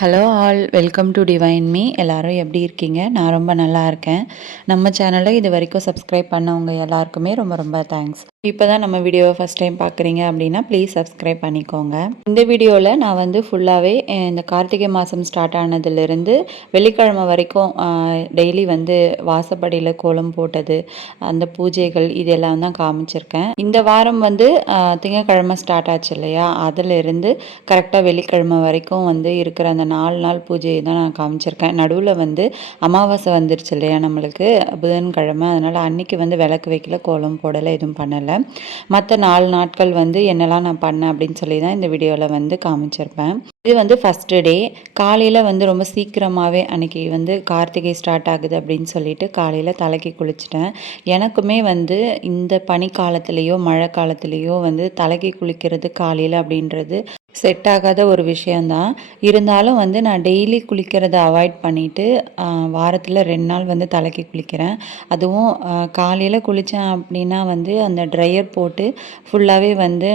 Hello all welcome to divine me எல்லாரும் எப்படி இருக்கீங்க? நான் ரொம்ப நல்லா இருக்கேன். நம்ம சேனலை இது வரைக்கும் சப்ஸ்கிரைப் பண்ணவங்க எல்லாருக்குமே ரொம்ப ரொம்ப தேங்க்ஸ் இப்போ தான் நம்ம வீடியோவை ஃபஸ்ட் டைம் பார்க்குறீங்க அப்படின்னா ப்ளீஸ் சப்ஸ்கிரைப் பண்ணிக்கோங்க. இந்த வீடியோவில் நான் வந்து ஃபுல்லாகவே இந்த கார்த்திகை மாதம் ஸ்டார்ட் ஆனதுலேருந்து வெள்ளிக்கிழமை வரைக்கும் டெய்லி வந்து வாசப்படியில் கோலம் போட்டது அந்த பூஜைகள் இதெல்லாம் தான் காமிச்சிருக்கேன். இந்த வாரம் வந்து திங்கக்கிழமை ஸ்டார்ட் ஆச்சு இல்லையா? அதிலிருந்து கரெக்டாக வெள்ளிக்கிழமை வரைக்கும் வந்து இருக்கிற அந்த நாலு நாள் பூஜையை தான் நான் காமிச்சிருக்கேன். நடுவில் வந்து அமாவாசை வந்துருச்சு இல்லையா நம்மளுக்கு? புதன்கிழமை அதனால் அன்னைக்கு வந்து விளக்கு வைக்கல கோலம் போடலை எதுவும் பண்ணலை. மற்ற நாலு நாட்கள் வந்து என்னெல்லாம் நான் பண்ணேன் அப்படின்னு சொல்லி தான் இந்த வீடியோவில் வந்து காமிச்சிருப்பேன். இது வந்து ஃபஸ்ட்டு டே காலையில் வந்து ரொம்ப சீக்கிரமாகவே அன்றைக்கி வந்து கார்த்திகை ஸ்டார்ட் ஆகுது அப்படின்னு சொல்லிட்டு காலையில் தலைக்கு குளிச்சிட்டேன். எனக்குமே வந்து இந்த பனிக்காலத்துலேயோ மழை காலத்துலேயோ வந்து தலைக்கு குளிக்கிறது காலையில் அப்படின்றது செட் ஆகாத ஒரு விஷயந்தான் இருந்தாலும் வந்து நான் டெய்லி குளிக்கிறத அவாய்ட் பண்ணிவிட்டு வாரத்தில் ரெண்டு நாள் வந்து தலைக்கு குளிக்கிறேன். அதுவும் காலையில் குளித்தேன் அப்படின்னா வந்து அந்த ட்ரையர் போட்டு ஃபுல்லாகவே வந்து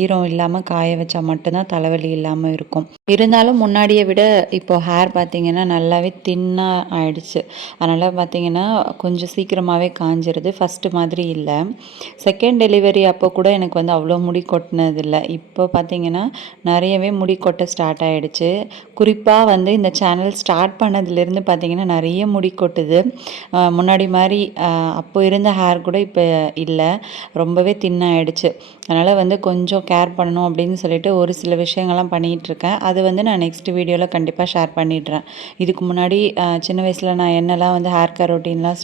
ஈரம் இல்லாமல் காய வச்சா மட்டும்தான் தலைவலி இல்லாமல் இருக்கும். இருந்தாலும் முன்னாடியை விட இப்போ ஹேர் பார்த்தீங்கன்னா நல்லாவே தின்னாக ஆயிடுச்சு. அதனால் பார்த்தீங்கன்னா கொஞ்சம் சீக்கிரமாகவே காஞ்சிருது. ஃபஸ்ட்டு மாதிரி இல்லை. செகண்ட் டெலிவரி அப்போ கூட எனக்கு வந்து அவ்வளோ முடி கொட்டினதில்லை. இப்போ பார்த்தீங்கன்னா நிறையவே முடி கொட்ட ஸ்டார்ட் ஆகிடுச்சு குறிப்பாக வந்து இந்த சேனல் ஸ்டார்ட் பண்ணதுலேருந்து பார்த்தீங்கன்னா நிறைய முடி கொட்டுது. முன்னாடி மாதிரி அப்போ இருந்த ஹேர் கூட இப்போ இல்லை. ரொம்பவே தின்னாயிடுச்சு அதனால் வந்து கொஞ்சம் கேர் பண்ணணும் அப்படின்னு சொல்லிட்டு ஒரு சில விஷயங்கள்லாம் பண்ணி பண்ணிகிட்ருக்கேன். அது வந்து நான் நெக்ஸ்ட் வீடியோவில் கண்டிப்பாக ஷேர் பண்ணிடுறேன். இதுக்கு முன்னாடி சின்ன வயசில் நான் என்னெல்லாம் வந்து ஹேர் கேர் ரொட்டீன்லாம்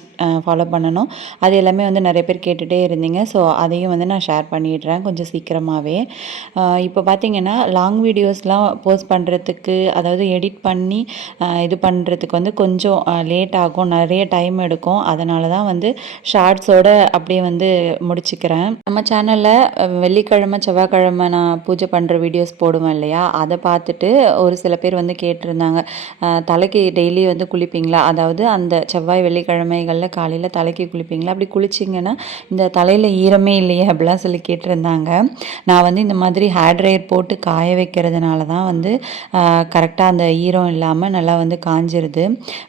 ஃபாலோ பண்ணணும் அது எல்லாமே வந்து நிறைய பேர் கேட்டுகிட்டே இருந்தீங்க. ஸோ அதையும் வந்து நான் ஷேர் பண்ணிடுறேன் கொஞ்சம் சீக்கிரமாகவே இப்போ பார்த்தீங்கன்னா லாங் வீடியோஸ்லாம் போஸ்ட் பண்ணுறதுக்கு அதாவது எடிட் பண்ணி இது பண்ணுறதுக்கு வந்து கொஞ்சம் லேட் ஆகும். நிறைய டைம் எடுக்கும். அதனால தான் வந்து ஷார்ட்ஸோட அப்படியே வந்து முடிச்சுக்கிறேன். நம்ம சேனலில் வெள்ளிக்கிழமை செவ்வாய்க்கிழமை நான் பூஜை பண்ணுற வீடியோஸ் போடுவேன் இல்லையா? அதை பார்த்துட்டு ஒரு சில பேர் வந்து கேட்டிருந்தாங்க. தலைக்கு டெய்லி வந்து குளிப்பீங்களா? அதாவது அந்த செவ்வாய் வெள்ளிக்கிழமைகளில் காலையில் தலைக்கு குளிப்பீங்களா? அப்படி குளிச்சிங்கன்னா இந்த தலையில் ஈரமே இல்லையே அப்படிலாம் சொல்லி கேட்டிருந்தாங்க. நான் வந்து இந்த மாதிரி ஹேர் ட்ரையர் போட்டு காய வைக்கிறதுனால தான் வந்து கரெக்டாக அந்த ஈரம் இல்லாமல் நல்லா வந்து காஞ்சிருது.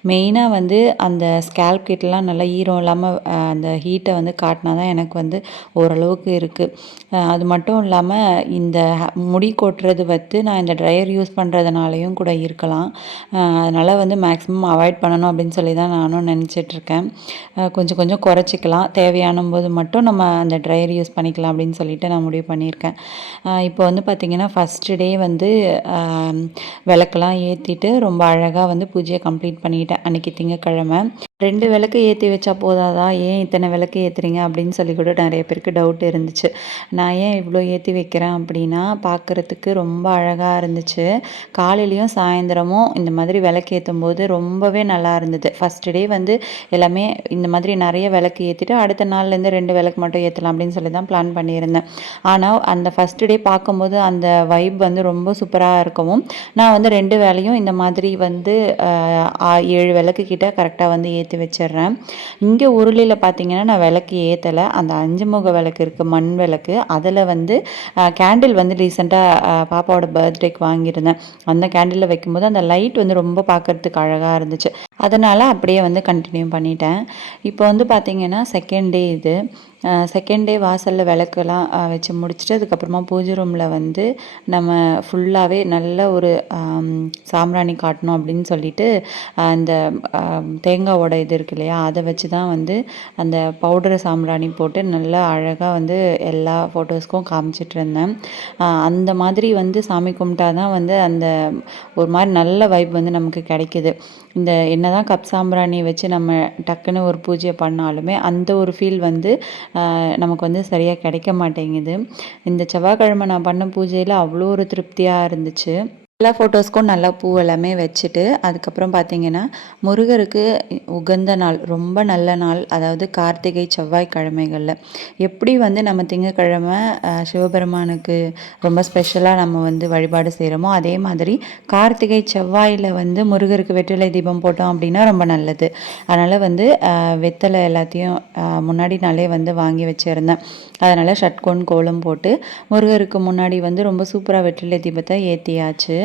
மெயினாக வந்து அந்த ஸ்கேல்ப் கிட்டலாம் நல்லா ஈரம் இல்லாமல் அந்த ஹீட்டை வந்து காட்டினா தான் எனக்கு வந்து ஓரளவுக்கு இருக்குது அது மட்டும் இல்லாமல் இந்த முடி கொட்டுறது வந்து நான் இந்த ட்ரையர் யூஸ் பண்ணுறதுனாலையும் கூட இருக்கலாம். அதனால் வந்து மேக்ஸிமம் அவாய்ட் பண்ணணும் அப்படின்னு சொல்லி தான் நானும் நினச்சிட்ருக்கேன் கொஞ்சம் கொஞ்சம் குறைச்சிக்கலாம். தேவையான போது மட்டும் நம்ம அந்த ட்ரையர் யூஸ் பண்ணிக்கலாம் அப்படின்னு சொல்லிட்டு நான் முடிவு பண்ணியிருக்கேன். இப்போ வந்து பார்த்திங்கன்னா ஃபஸ்ட்டு டே வந்து விளக்கெல்லாம் ஏற்றிட்டு ரொம்ப அழகாக வந்து பூஜையை கம்ப்ளீட் பண்ணிட்டேன். அன்றைக்கி திங்கக்கிழமை. ரெண்டு விளக்கு ஏற்றி வச்சா போதாதா? ஏன் இத்தனை விளக்கு ஏற்றுறீங்க அப்படின்னு சொல்லி கூட நிறைய பேருக்கு டவுட் இருந்துச்சு. நான் ஏன் இவ்வளோ ஏற்றி வைக்கிறேன் அப்படின்னா பார்க்குறதுக்கு ரொம்ப அழகாக இருந்துச்சு. காலையிலையும் சாயந்தரமும் இந்த மாதிரி விளக்கு ஏற்றும் போது ரொம்பவே நல்லா இருந்தது. ஃபஸ்ட் டே வந்து எல்லாமே இந்த மாதிரி நிறைய விளக்கு ஏற்றிட்டு அடுத்த நாள்லேருந்து ரெண்டு விளக்கு மட்டும் ஏற்றலாம் அப்படின்னு சொல்லி தான் பிளான் பண்ணியிருந்தேன். ஆனால் அந்த ஃபஸ்ட் டே பார்க்கும்போது அந்த வைப் வந்து ரொம்ப சூப்பராக இருக்கவும் நான் வந்து ரெண்டு வேலையும் இந்த மாதிரி வந்து ஏழு விளக்கு கிட்ட கரெக்டாக வந்து ஏற்றி வச்சிடுறேன். இங்கே உருளியில் பார்த்தீங்கன்னா நான் விளக்கு ஏற்றலை அந்த அஞ்சு முக விளக்கு இருக்குது மண் விளக்கு. அதில் வந்து கேண்டில் வந்து ரீசெண்டாக பாப்பாவோட பர்த்டேக்கு வாங்கியிருந்தேன். அந்த கேண்டிலில் வைக்கும்போது அந்த லைட் வந்து ரொம்ப பார்க்கறதுக்கு அழகாக இருந்துச்சு. அதனால் அப்படியே வந்து கண்டினியூ பண்ணிட்டேன். இப்போ வந்து பார்த்தீங்கன்னா செகண்ட் டே இது. செகண்ட் டே வாசலில் விளக்கெல்லாம் வச்சு முடிச்சுட்டு அதுக்கப்புறமா பூஜை ரூமில் வந்து நம்ம ஃபுல்லாகவே நல்ல ஒரு சாம்ராணி சாம்பிராணி காட்டணும் அப்படின்னு சொல்லிட்டு அந்த தேங்காவோட இது இருக்கு இல்லையா அதை வச்சு தான் வந்து அந்த பவுடர் சாம்பிராணி போட்டு நல்லா அழகாக வந்து எல்லா ஃபோட்டோஸ்க்கும் காமிச்சிட்டு இருந்தேன். அந்த மாதிரி வந்து சாமி கும்பிட்டா தான் வந்து அந்த ஒரு மாதிரி நல்ல வைப் வந்து நமக்கு கிடைக்குது. இந்த என்னதான் கப் சாம்பிராணி வச்சு நம்ம டக்குன்னு ஒரு பூஜையை பண்ணாலுமே அந்த ஒரு ஃபீல் வந்து நமக்கு வந்து சரியாக கிடைக்க மாட்டேங்குது. இந்த செவ்வாய்க்கிழமை நான் பண்ண பூஜையில் அவ்வளோ ஒரு திருப்தியாக இருந்துச்சு. எல்லா ஃபோட்டோஸ்க்கும் நல்லா பூ எல்லாமே வச்சுட்டு அதுக்கப்புறம் பார்த்தீங்கன்னா முருகருக்கு உகந்த நாள் ரொம்ப நல்ல நாள் அதாவது கார்த்திகை செவ்வாய் கிழமைகளில். எப்படி வந்து நம்ம திங்கக்கிழமை சிவபெருமானுக்கு ரொம்ப ஸ்பெஷலாக நம்ம வந்து வழிபாடு செய்கிறோமோ அதே மாதிரி கார்த்திகை செவ்வாயில் வந்து முருகருக்கு வெற்றிலை தீபம் போட்டோம் அப்படின்னா ரொம்ப நல்லது. அதனால் வந்து வெத்தலை எல்லாத்தையும் முன்னாடி நாளே வந்து வாங்கி வச்சுருந்தேன். அதனால் ஷட்கோன் கோலம் போட்டு முருகருக்கு முன்னாடி வந்து ரொம்ப சூப்பராக வெற்றிலை தீபத்தை ஏற்றியாச்சு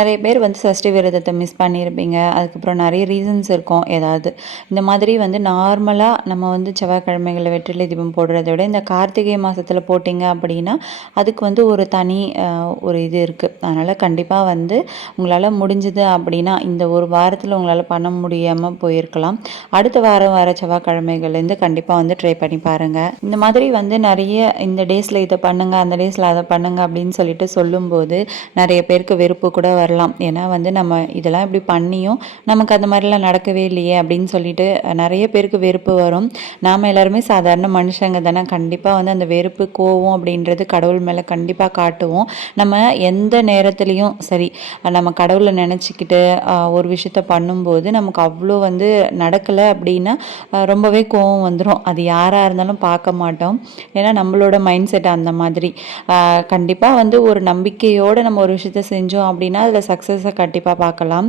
நிறைய பேர் வந்து சஷ்டி விரதத்தை மிஸ் பண்ணியிருப்பீங்க. அதுக்கப்புறம் நிறைய ரீசன்ஸ் இருக்கும். ஏதாவது இந்த மாதிரி வந்து நார்மலாக நம்ம வந்து செவ்வாய்க்கிழமைகளில் வெற்றிலை தீபம் போடுறத விட இந்த கார்த்திகை மாதத்தில் போட்டிங்க அப்படின்னா அதுக்கு வந்து ஒரு தனி ஒரு இது இருக்குது அதனால் கண்டிப்பாக வந்து உங்களால் முடிஞ்சுது அப்படின்னா இந்த ஒரு வாரத்தில் உங்களால் பண்ண முடியாமல் போயிருக்கலாம். அடுத்த வாரம் வர செவ்வாய்க்கிழமைகள்லேருந்து கண்டிப்பாக வந்து ட்ரை பண்ணி பாருங்கள் இந்த மாதிரி வந்து நிறைய இந்த டேஸில் இதை பண்ணுங்கள் அந்த டேஸில் அதை பண்ணுங்கள் அப்படின்னு சொல்லிட்டு சொல்லும்போது நிறைய பேருக்கு வெறுப்பு கூட வரலாம் ஏன்னா வந்து நம்ம இதெல்லாம் இப்படி பண்ணியும் நமக்கு அந்த மாதிரிலாம் நடக்கவே இல்லையே அப்படின்னு சொல்லிட்டு நிறைய பேருக்கு வெறுப்பு வரும். நாம் எல்லாருமே சாதாரண மனுஷங்க தானே. கண்டிப்பாக வந்து அந்த வெறுப்பு கோவம் அப்படின்றது கடவுள் மேலே கண்டிப்பாக காட்டுவோம். நம்ம எந்த நேரத்துலையும் சரி நம்ம கடவுளை நினச்சிக்கிட்டு ஒரு விஷயத்த பண்ணும்போது நமக்கு அவ்வளோ வந்து நடக்கலை அப்படின்னா ரொம்பவே கோவம் வந்துடும் அது யாராக இருந்தாலும் பார்க்க மாட்டோம். ஏன்னா நம்மளோட மைண்ட் செட் அந்த மாதிரி. கண்டிப்பாக வந்து ஒரு நம்பிக்கையோடு நம்ம ஒரு விஷயத்த செஞ்சோம் அப்படின்னா அதில் சக்ஸஸை கண்டிப்பாக பார்க்கலாம்.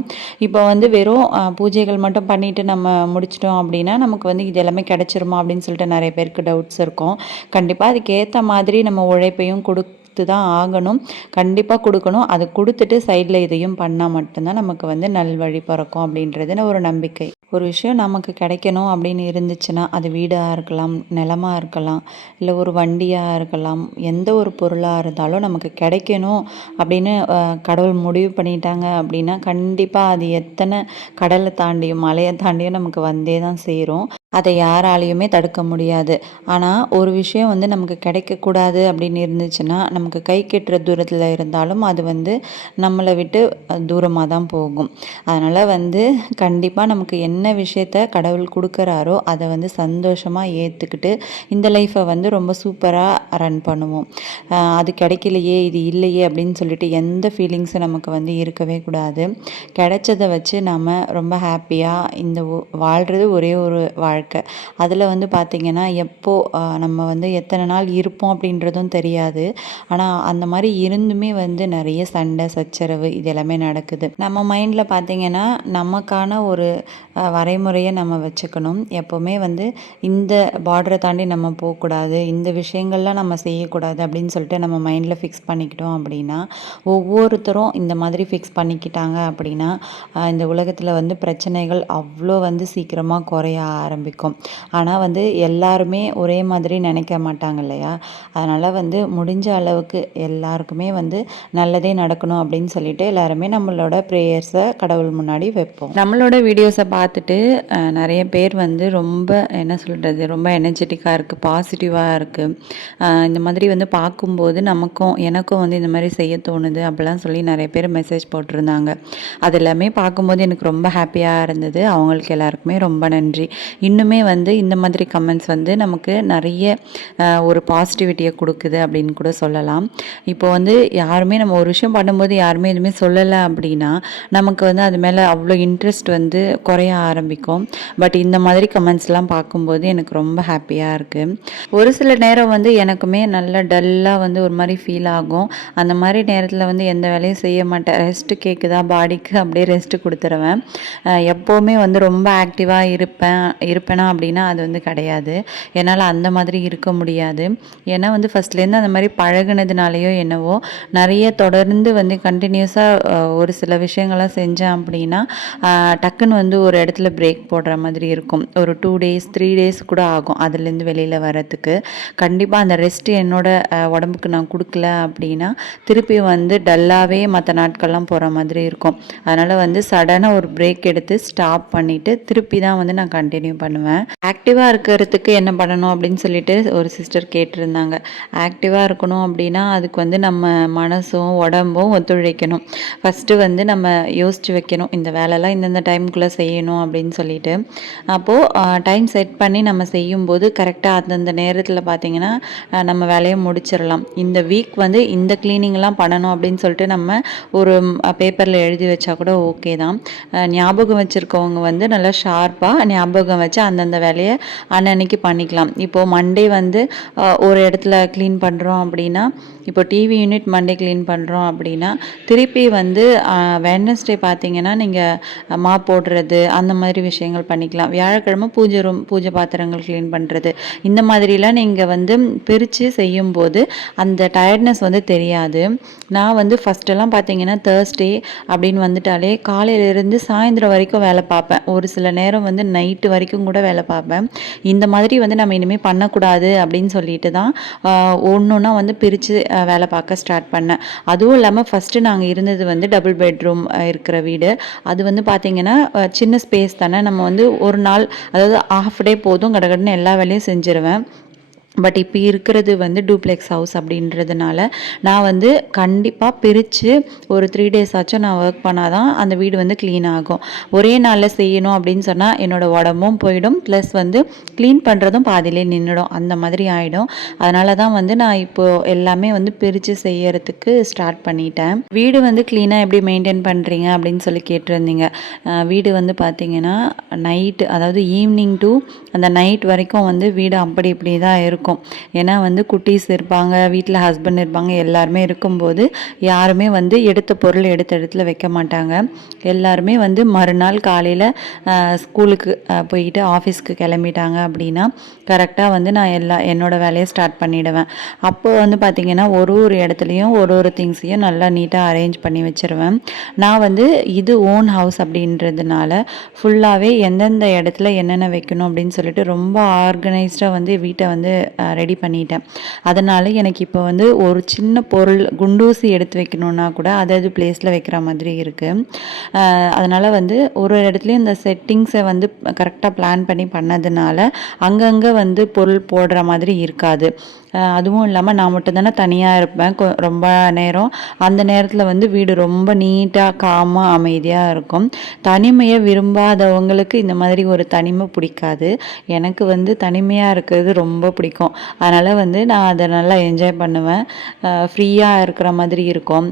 இப்போ வந்து வெறும் பூஜைகள் மட்டும் பண்ணிட்டு நம்ம முடிச்சிட்டோம் அப்படின்னா நமக்கு வந்து இது எல்லாமே கிடைச்சிருமா அப்படின்னு சொல்லிட்டு நிறைய பேருக்கு டவுட்ஸ் இருக்கும். கண்டிப்பாக அதுக்கேற்ற மாதிரி நம்ம உழைப்பையும் கொடு கொடுத்து தான் ஆகணும். கண்டிப்பாக கொடுக்கணும். அது கொடுத்துட்டு சைடில் இதையும் பண்ணால் மட்டும்தான் நமக்கு வந்து நல்வழி பிறக்கும் அப்படின்றதுன்னு ஒரு நம்பிக்கை. ஒரு விஷயம் நமக்கு கிடைக்கணும் அப்படின்னு இருந்துச்சுன்னா அது வீடாக இருக்கலாம் நிலமாக இருக்கலாம் இல்லை ஒரு வண்டியாக இருக்கலாம் எந்த ஒரு பொருளாக இருந்தாலும் நமக்கு கிடைக்கணும் அப்படின்னு கடவுள் முடிவு பண்ணிட்டாங்க அப்படின்னா கண்டிப்பாக அது எத்தனை கடலை தாண்டியும் மலையை தாண்டியும் நமக்கு வந்தே தான் சேரும். அதை யாராலையுமே தடுக்க முடியாது. ஆனால் ஒரு விஷயம் வந்து நமக்கு கிடைக்கக்கூடாது அப்படின்னு இருந்துச்சுன்னா நமக்கு கை கெட்டுற தூரத்தில் இருந்தாலும் அது வந்து நம்மளை விட்டு தூரமாக தான் போகும். அதனால் வந்து கண்டிப்பாக நமக்கு என்ன விஷயத்த கடவுள் கொடுக்குறாரோ அதை வந்து சந்தோஷமாக ஏற்றுக்கிட்டு இந்த லைஃப்பை வந்து ரொம்ப சூப்பராக ரன் பண்ணுவோம். அது கிடைக்கலையே இது இல்லையே அப்படின்னு சொல்லிட்டு எந்த ஃபீலிங்ஸும் நமக்கு வந்து இருக்கவே கூடாது. கிடைச்சதை வச்சு நம்ம ரொம்ப ஹாப்பியாக இந்த ஒ- வாழ்கிறது ஒரே ஒரு வாழ் வாழ்க்கை. அதில் வந்து பார்த்திங்கன்னா எப்போது நம்ம வந்து எத்தனை நாள் இருப்போம் அப்படின்றதும் தெரியாது. ஆனால் அந்த மாதிரி இருந்துமே வந்து நிறைய சண்டை சச்சரவு இது எல்லாமே நடக்குது. நம்ம மைண்டில் பார்த்திங்கன்னா நமக்கான ஒரு வரைமுறையை நம்ம வச்சுக்கணும். எப்போவுமே வந்து இந்த பார்டரை தாண்டி நம்ம போகக்கூடாது இந்த விஷயங்கள்லாம் நம்ம செய்யக்கூடாது அப்படின்னு சொல்லிட்டு நம்ம மைண்டில் ஃபிக்ஸ் பண்ணிக்கிட்டோம் அப்படின்னா ஒவ்வொருத்தரும் இந்த மாதிரி ஃபிக்ஸ் பண்ணிக்கிட்டாங்க அப்படின்னா இந்த உலகத்தில் வந்து பிரச்சனைகள் அவ்வளோ வந்து சீக்கிரமாக குறைய ஆரம்பிக்கும். ஆனால் வந்து எல்லாருமே ஒரே மாதிரி நினைக்க மாட்டாங்க இல்லையா? அதனால் வந்து முடிஞ்ச அளவுக்கு எல்லாருக்குமே வந்து நல்லதே நடக்கணும் அப்படின்னு சொல்லிட்டு எல்லாருமே நம்மளோட ப்ரேயர்ஸை கடவுள் முன்னாடி வைப்போம். நம்மளோட வீடியோஸை பார்த்துட்டு நிறைய பேர் வந்து ரொம்ப என்ன சொல்கிறது ரொம்ப எனர்ஜெட்டிக்காக இருக்குது பாசிட்டிவாக இருக்குது இந்த மாதிரி வந்து பார்க்கும்போது நமக்கும் எனக்கும் வந்து இந்த மாதிரி செய்ய தோணுது அப்படிலாம் சொல்லி நிறைய பேர் மெசேஜ் போட்டிருந்தாங்க. அது எல்லாமே பார்க்கும்போது எனக்கு ரொம்ப ஹாப்பியாக இருந்தது. அவங்களுக்கு எல்லாருக்குமே ரொம்ப நன்றி. இன்னும் வந்து இந்த மாதிரி கமெண்ட்ஸ் வந்து நமக்கு நிறைய ஒரு பாசிட்டிவிட்டியை கொடுக்குது அப்படின்னு கூட சொல்லலாம். இப்போ வந்து யாருமே நம்ம ஒரு விஷயம் பண்ணும்போது யாருமே எதுவுமே சொல்லலை அப்படின்னா நமக்கு வந்து அது மேலே அவ்வளோ இன்ட்ரெஸ்ட் வந்து குறைய ஆரம்பிக்கும். பட் இந்த மாதிரி கமெண்ட்ஸ்லாம் பார்க்கும்போது எனக்கு ரொம்ப ஹாப்பியாக இருக்குது ஒரு சில நேரம் வந்து எனக்குமே நல்ல டல்லாக வந்து ஒரு மாதிரி ஃபீல் ஆகும். அந்த மாதிரி நேரத்தில் வந்து எந்த வேலையும் செய்ய மாட்டேன். ரெஸ்ட்டு கேட்குதா பாடிக்கு அப்படியே ரெஸ்ட்டு கொடுத்துருவேன். எப்போவுமே வந்து ரொம்ப ஆக்டிவாக இருப்பேன் இருப்பேன். அப்படின்னா அது வந்து கிடையாது. என்னால் அந்த மாதிரி இருக்க முடியாது. ஏன்னா வந்து ஃபஸ்ட்லேருந்து அந்த மாதிரி பழகுனதுனாலையோ என்னவோ நிறைய தொடர்ந்து வந்து கண்டினியூஸாக ஒரு சில விஷயங்கள்லாம் செஞ்சேன் அப்படின்னா டக்குன்னு வந்து ஒரு இடத்துல பிரேக் போடுற மாதிரி இருக்கும். ஒரு டூ டேஸ் த்ரீ டேஸ் கூட ஆகும் அதுலேருந்து வெளியில் வரத்துக்கு கண்டிப்பாக அந்த ரெஸ்ட் என்னோட உடம்புக்கு நான் கொடுக்கல அப்படின்னா திருப்பி வந்து டல்லாகவே மற்ற நாட்கள்லாம் போகிற மாதிரி இருக்கும். அதனால் வந்து சடனாக ஒரு பிரேக் எடுத்து ஸ்டாப் பண்ணிவிட்டு திருப்பி தான் வந்து நான் கண்டினியூ பண்ணுவேன். ஆக்டிவாக இருக்கிறதுக்கு என்ன பண்ணணும் அப்படின்னு சொல்லிட்டு ஒரு சிஸ்டர் கேட்டிருந்தாங்க. ஆக்டிவாக இருக்கணும் அப்படின்னா அதுக்கு வந்து நம்ம மனசும் உடம்பும் ஒத்துழைக்கணும். ஃபஸ்ட்டு வந்து நம்ம யோசிச்சு வைக்கணும். இந்த வேலைலாம் இந்தந்த டைமுக்குள்ளே செய்யணும் அப்படின்னு சொல்லிட்டு. அப்போது டைம் செட் பண்ணி நம்ம செய்யும்போது கரெக்டாக அந்தந்த நேரத்தில் பார்த்தீங்கன்னா நம்ம வேலையை முடிச்சிடலாம். இந்த வீக் வந்து இந்த க்ளீனிங்லாம் பண்ணணும் அப்படின்னு சொல்லிட்டு நம்ம ஒரு பேப்பரில் எழுதி வச்சா கூட ஓகே தான். ஞாபகம் வச்சுருக்கவங்க வந்து நல்லா ஷார்ப்பாக ஞாபகம் வச்சு அந்தந்த வேலையை அன்னன்னைக்கு பண்ணிக்கலாம். இப்போது மண்டே வந்து ஒரு இடத்துல க்ளீன் பண்ணுறோம் அப்படின்னா இப்போ டிவி யூனிட் மண்டே க்ளீன் பண்ணுறோம் அப்படின்னா திருப்பி வந்து வெட்னஸ்டே பார்த்தீங்கன்னா நீங்கள் மா போடுறது அந்த மாதிரி விஷயங்கள் பண்ணிக்கலாம். வியாழக்கிழமை பூஜை ரூம் பூஜை பாத்திரங்கள் க்ளீன் பண்ணுறது இந்த மாதிரிலாம் நீங்கள் வந்து பிரித்து செய்யும்போது அந்த டயர்ட்னஸ் வந்து தெரியாது. நான் வந்து ஃபஸ்ட்டெல்லாம் பார்த்தீங்கன்னா தேர்ஸ்டே அப்படின்னு வந்துட்டாலே காலையிலேருந்து சாயந்தரம் வரைக்கும் வேலை பார்ப்பேன். ஒரு சில நேரம் வந்து நைட்டு வரைக்கும் கூட வேலை பார்ப்பேன். இந்த மாதிரி வந்து நம்ம இனிமேல் பண்ணக்கூடாது அப்படின்னு சொல்லிட்டு தான் ஒன்று ஒன்றா வந்து பிரித்து வேலை பார்க்க ஸ்டார்ட் பண்ணேன். அதுவும் இல்லாமல் ஃபஸ்ட்டு நாங்கள் இருந்தது வந்து டபுள் பெட்ரூம் இருக்கிற வீடு. அது வந்து பார்த்திங்கன்னா சின்ன ஸ்பேஸ் தானே. நம்ம வந்து ஒரு நாள் அதாவது ஆஃப் டே போதும் கடகடன்னு எல்லா வேலையும் செஞ்சுருவேன். பட் இப்போ இருக்கிறது வந்து டூப்ளெக்ஸ் ஹவுஸ் அப்படின்றதுனால நான் வந்து கண்டிப்பாக பிரித்து ஒரு த்ரீ டேஸ் ஆச்சும் நான் ஒர்க் பண்ணால் தான் அந்த வீடு வந்து க்ளீன் ஆகும். ஒரே நாளில் செய்யணும் அப்படின்னு சொன்னால் என்னோடய உடம்பும் போயிடும். ப்ளஸ் வந்து க்ளீன் பண்ணுறதும் பாதியிலே நின்றுடும் அந்த மாதிரி ஆகிடும் அதனால தான் வந்து நான் இப்போது எல்லாமே வந்து பிரித்து செய்யறதுக்கு ஸ்டார்ட் பண்ணிட்டேன். வீடு வந்து க்ளீனாக எப்படி மெயின்டைன் பண்ணுறீங்க அப்படின்னு சொல்லி கேட்டிருந்தீங்க. வீடு வந்து பார்த்தீங்கன்னா நைட்டு அதாவது ஈவினிங் டு அந்த நைட் வரைக்கும் வந்து வீடு அப்படி இப்படி தான் இருக்கும். இருக்கும். ஏன்னா வந்து குட்டீஸ் இருப்பாங்க வீட்டில் ஹஸ்பண்ட் இருப்பாங்க எல்லாருமே இருக்கும்போது யாருமே வந்து எடுத்த பொருள் எடுத்த இடத்துல வைக்க மாட்டாங்க. எல்லாருமே வந்து மறுநாள் காலையில் ஸ்கூலுக்கு போயிட்டு ஆஃபீஸ்க்கு கிளம்பிட்டாங்க அப்படின்னா கரெக்டாக வந்து நான் எல்லா என்னோட வேலையை ஸ்டார்ட் பண்ணிவிடுவேன் அப்போ வந்து பார்த்திங்கன்னா ஒரு ஒரு இடத்துலையும் ஒரு ஒரு திங்ஸையும் நல்லா நீட்டாக அரேஞ்ச் பண்ணி வச்சிருவேன். நான் வந்து இது ஓன் ஹவுஸ் அப்படின்றதுனால ஃபுல்லாகவே எந்தெந்த இடத்துல என்னென்ன வைக்கணும் அப்படின்னு சொல்லிட்டு ரொம்ப ஆர்கனைஸ்டாக வந்து வீட்டை வந்து ரெடி பண்ணிட்டேன். அதனால் எனக்கு இப்போ வந்து ஒரு சின்ன பொருள் குண்டூசி எடுத்து வைக்கணுன்னா கூட அதாவது பிளேஸில் வைக்கிற மாதிரி இருக்குது அதனால் வந்து ஒரு இடத்துலையும் இந்த செட்டிங்ஸை வந்து கரெக்டாக பிளான் பண்ணி பண்ணதுனால அங்கங்கே வந்து பொருள் போடுற மாதிரி இருக்காது. அதுவும் இல்லாமல் நான் மட்டும் தானே தனியாக இருப்பேன். கொ- ரொம்ப நேரம். அந்த நேரத்தில் வந்து வீடு ரொம்ப நீட்டாக காமாக அமைதியாக இருக்கும். தனிமையை விரும்பாதவங்களுக்கு இந்த மாதிரி ஒரு தனிமை பிடிக்காது. எனக்கு வந்து தனிமையாக இருக்கிறது ரொம்ப பிடிக்கும். அதனால் வந்து நான் அதை நல்லா என்ஜாய் பண்ணுவேன். ஃப்ரீயாக இருக்கிற மாதிரி இருக்கும்.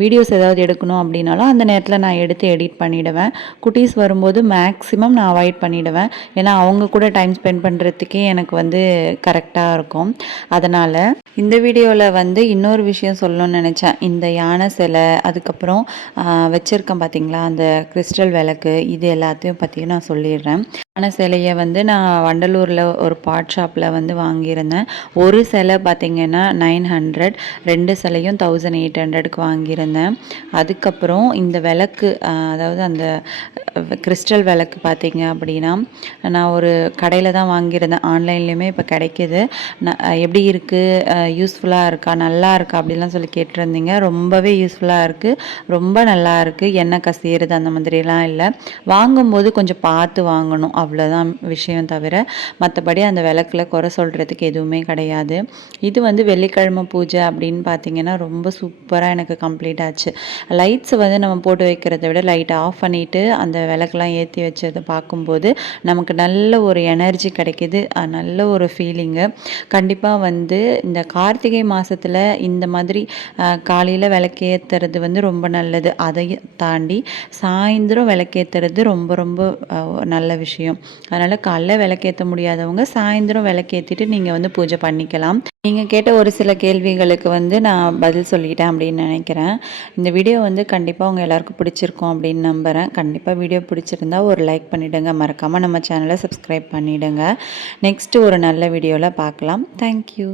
வீடியோஸ் ஏதாவது எடுக்கணும் அப்படின்னாலும் அந்த நேரத்தில் நான் எடுத்து எடிட் பண்ணிவிடுவேன் குட்டீஸ் வரும்போது மேக்ஸிமம் நான் அவாய்ட் பண்ணிவிடுவேன் ஏன்னா அவங்க கூட டைம் ஸ்பெண்ட் பண்ணுறதுக்கே எனக்கு வந்து கரெக்டாக இருக்கும். அதனால் இந்த வீடியோவில் வந்து இன்னொரு விஷயம் சொல்லணும்னு நினச்சேன். இந்த யானை சிலை அதுக்கப்புறம் வச்சுருக்கேன் பார்த்தீங்களா அந்த கிறிஸ்டல் விளக்கு இது எல்லாத்தையும் பற்றியும் நான் சொல்லிடுறேன். யானை சிலையை வந்து நான் வண்டலூரில் ஒரு பாட் ஷாப்பில் வந்து வாங்கியிருந்தேன். ஒரு சிலை பார்த்திங்கன்னா நைன் ஹண்ட்ரட் ரெண்டு சிலையும் தௌசண்ட் எயிட் ஹண்ட்ரடுக்கு வாங்கியிருந்தேன். அதுக்கப்புறம் இந்த விளக்கு அதாவது அந்த கிறிஸ்டல் விளக்கு பார்த்திங்க அப்படின்னா நான் ஒரு கடையில் தான் வாங்கியிருந்தேன். ஆன்லைன்லேயுமே இப்போ கிடைக்கிது. நான் எப்படி இருக்குது யூஸ்ஃபுல்லாக இருக்கா? நல்லா இருக்கா? அப்படிலாம் சொல்லி கேட்டிருந்தீங்க. ரொம்பவே யூஸ்ஃபுல்லாக இருக்குது ரொம்ப நல்லா இருக்குது எண்ணெய் கசியறது அந்த மாதிரிலாம் இல்லை. வாங்கும்போது கொஞ்சம் பார்த்து வாங்கணும். அவ்வளோதான் விஷயம் தவிர மற்றபடி அந்த விளக்கில் குறை சொல்கிறதுக்கு எதுவுமே கிடையாது. இது வந்து வெள்ளிக்கிழமை பூஜை அப்படின்னு பார்த்தீங்கன்னா ரொம்ப சூப்பராக எனக்கு கம்ப்ளீட் ஆச்சு. லைட்ஸ் வந்து நம்ம போட்டு வைக்கிறத விட லைட் ஆஃப் பண்ணிவிட்டு அந்த விளக்கெலாம் ஏற்றி வச்சதை பார்க்கும்போது நமக்கு நல்ல ஒரு எனர்ஜி கிடைக்கிது. நல்ல ஒரு ஃபீலிங்கு கண்டிப்பாக வந்து இந்த கார்த்திகை மாதத்தில் இந்த மாதிரி காலையில் விளக்கேற்றுறது வந்து ரொம்ப நல்லது. அதை தாண்டி சாயந்தரம் விளக்கேற்றுறது ரொம்ப ரொம்ப நல்ல விஷயம். அதனால் காலைல விளக்கேற்ற முடியாதவங்க சாயந்தரம் விளக்கேற்றிட்டு நீங்கள் வந்து பூஜை பண்ணிக்கலாம். நீங்கள் கேட்ட ஒரு சில கேள்விகளுக்கு வந்து நான் பதில் சொல்லிட்டேன் அப்படின்னு நினைக்கிறேன். இந்த வீடியோ வந்து கண்டிப்பாக உங்கள் எல்லாருக்கும் பிடிச்சிருக்கும் அப்படின்னு நம்புகிறேன் கண்டிப்பாக வீடியோ பிடிச்சிருந்தா ஒரு லைக் பண்ணிவிடுங்க மறக்காமல் நம்ம சேனலை சப்ஸ்கிரைப் பண்ணிவிடுங்க நெக்ஸ்ட்டு ஒரு நல்ல வீடியோவில் பார்க்கலாம். தேங்க்யூ